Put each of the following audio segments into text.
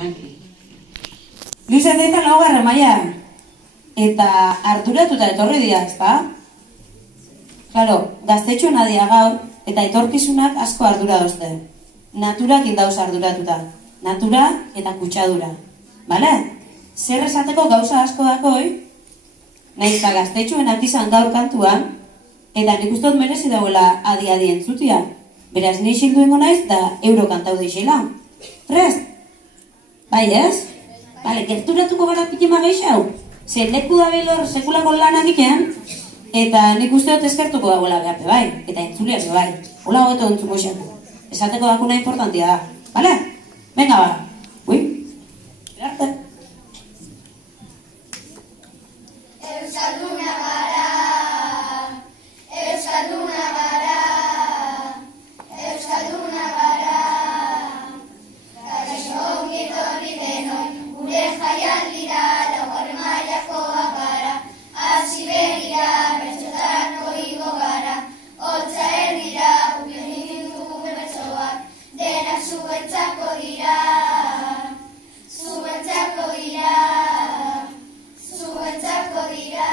tranqui. Luis Erdeiza 4. mailan. Eta arduratuta etorri dira, ezta? Claro, gaztetxo nadia gaur, eta etorkizunak asko ardura dozte. Naturak indauz arduratuta. Natura eta kutsadura. Bale? Zer esateko gauza asko dakoi, nahiz eta gaztetxoenak izan gaur kantuan, eta nik ustot merezi dauela adi-adi entzutia. Beraz, ni xildu ingo naiz da euro kantau deixela. Prest? Bai, ez? Bale, gerturatuko gara pikima geixau? Zer leku da belor sekulako lanak ikean, eta nik usteot eskertuko dagoela beharpe bai, eta entzuliak bai. Hola hobeto entzuko xatu. Esateko dakuna importantia da. Bale? Venga ba. Ui. Berarte. Euskalduna gara, Euskalduna gara, Euskalduna gara. Kaixo ongi etorri denoi, gure jaialdira, laugarren mailakoak gara. Hasi begira, bertsotarako igo gara, hotza erdira, gubion ditugu bertsoak, denak zuentzako dira, zuentzako dira, zuentzako dira.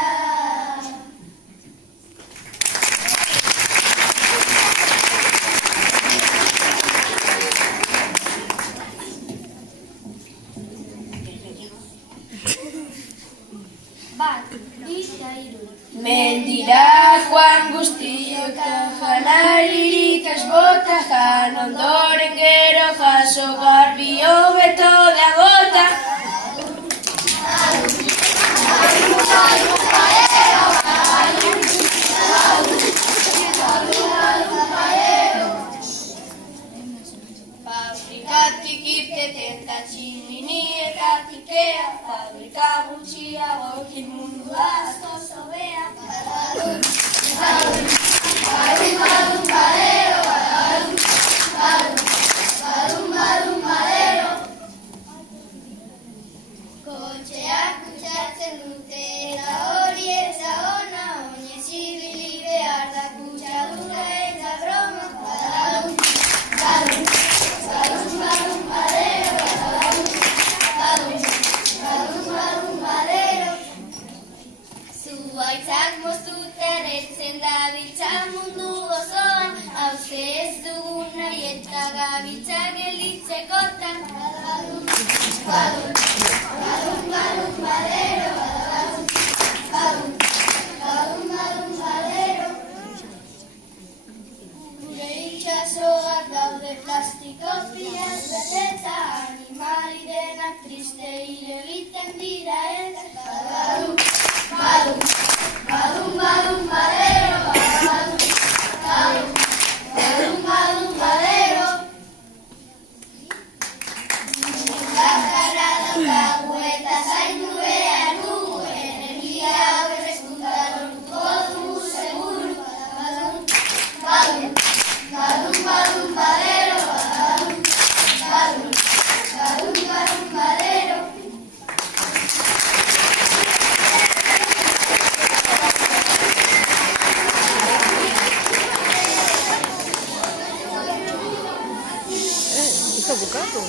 Mendira joan guztiok janaririk ez bota, jan ondoren gero jaso garbi hobeto da bota. Fabrikatik irteten da tximinietatik ea, fabrika gutxiagokin mundua asko zobea. Badalun, badalun, badun, badun, badero, badalun, badun, badun, badun, badero. Kotxeak kutsatzen dute eta hori ez da ona, oinez ibili behar da kutsadura ez da broma. Badalun, badun, badun, badun, badero, badalun, badun, badun, badun, badero. Zuaitzak moztuta erretzen da biltza mundu osoan, hauze ez dugun nahi eta gabiltza gelitzekotan. Badalun, badun, badun, badun, badero, badalun, badun, badun, badun, badero. Gure itxasoak daude plastiko pilaz beteta, animali denak triste hile egiten dira eta. Badalun, badun, badun, badun, badero, badun, badun, badun, badun, badero. Bakarra daukagu eta zaindu behar dugu, energia berrezkuntza lortuko dugu seguru. Badun, badun, badun, badun, badero, badun, badun, badun, badun, badero. Está bucato.